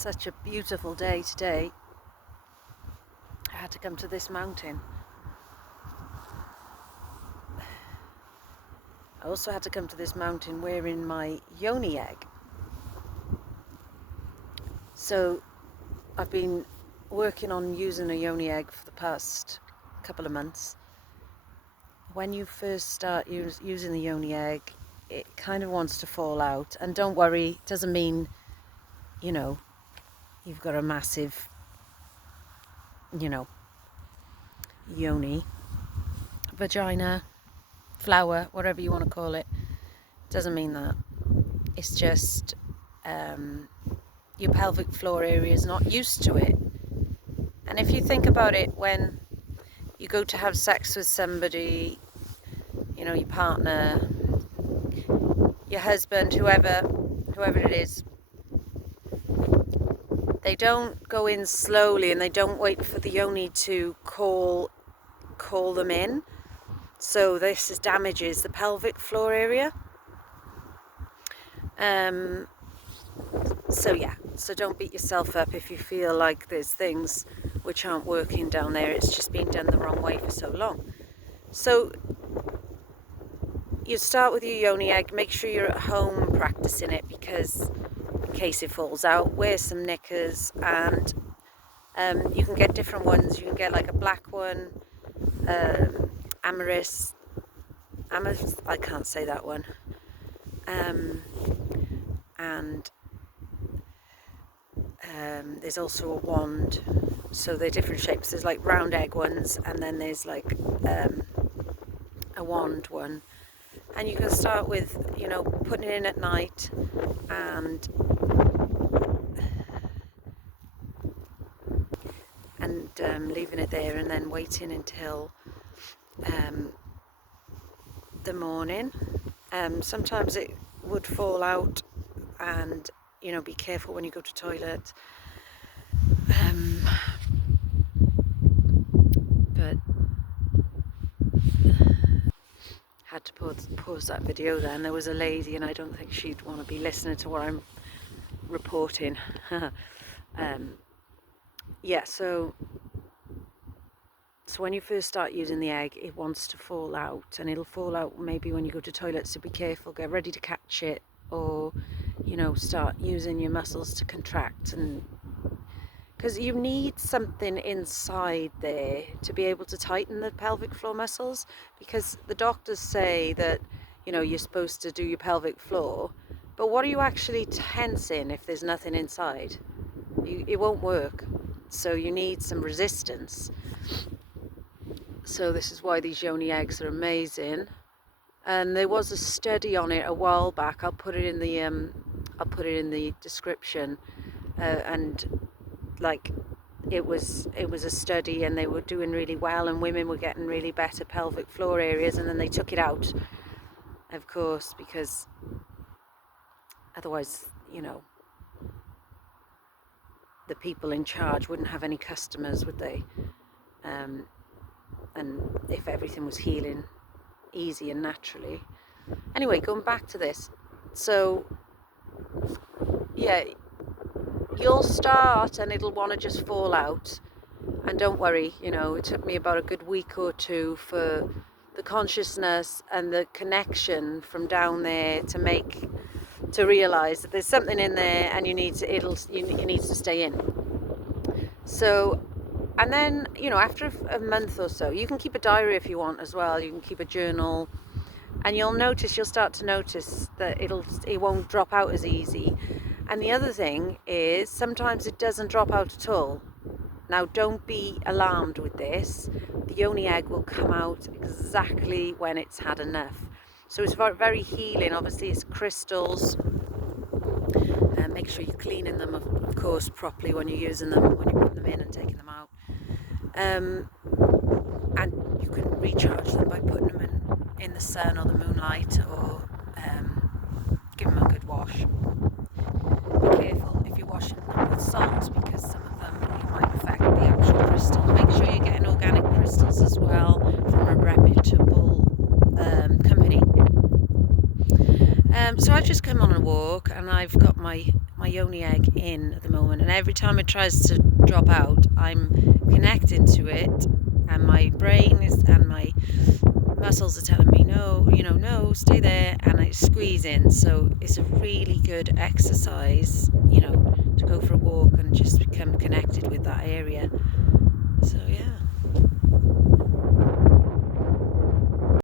such a beautiful day today, I had to come to this mountain. I also had to come to this mountain wearing my Yoni egg. So I've been working on using a Yoni egg for the past couple of months. When you first start using the Yoni egg, it kind of wants to fall out. And don't worry, it doesn't mean, you've got a massive, Yoni, vagina, flower, whatever you want to call it. Doesn't mean that. It's just your pelvic floor area is not used to it. And if you think about it, when you go to have sex with somebody, your partner, your husband, whoever it is, they don't go in slowly and they don't wait for the Yoni to call them in. So this damages the pelvic floor area. So don't beat yourself up if you feel like there's things which aren't working down there. It's just been done the wrong way for so long. So you start with your Yoni egg. Make sure you're at home practicing it, because in case it falls out, wear some knickers. And you can get different ones. You can get like a black one, amethyst, I can't say that one, and there's also a wand. So they're different shapes. There's like round egg ones, and then there's like a wand one. And you can start with putting it in at night and leaving it there, and then waiting until the morning. Sometimes it would fall out, and be careful when you go to toilet. But had to pause that video then. There was a lady, and I don't think she'd want to be listening to what I'm reporting. So when you first start using the egg, it wants to fall out, and it'll fall out maybe when you go to toilet, so be careful, get ready to catch it, or start using your muscles to contract, and because you need something inside there to be able to tighten the pelvic floor muscles, because the doctors say that you're supposed to do your pelvic floor, but what are you actually tensing if there's nothing inside? It won't work. So you need some resistance. So this is why these Yoni eggs are amazing. And there was a study on it a while back. I'll put it in the description. It was a study, and they were doing really well, and women were getting really better pelvic floor areas, and then they took it out, of course, because otherwise, the people in charge wouldn't have any customers, would they? And if everything was healing easy and naturally. Anyway, going back to this. So, you'll start and it'll want to just fall out. And don't worry, it took me about a good week or two for the consciousness and the connection from down there to realize that there's something in there, and you need to stay in. So, and then, after a month or so, you can keep a diary if you want as well. You can keep a journal, and you'll start to notice that it won't drop out as easy. And the other thing is, sometimes it doesn't drop out at all. Now, don't be alarmed with this. The Yoni egg will come out exactly when it's had enough. So it's very, very healing. Obviously, it's crystals. And make sure you're cleaning them, of course, properly when you're using them, when you're putting them in and taking them out. And you can recharge them by putting them in the sun or the moonlight, or give them a good wash. Be careful if you're washing them with salt, because some of them might affect the actual crystal. Make sure you're getting organic crystals as well from a reputable company. So I've just come on a walk and I've got my Yoni egg in at the moment, and every time it tries to drop out, I'm connecting to it, and my brain and my muscles are telling me no, no, stay there, and I squeeze in. So it's a really good exercise, to go for a walk and just become connected with that area.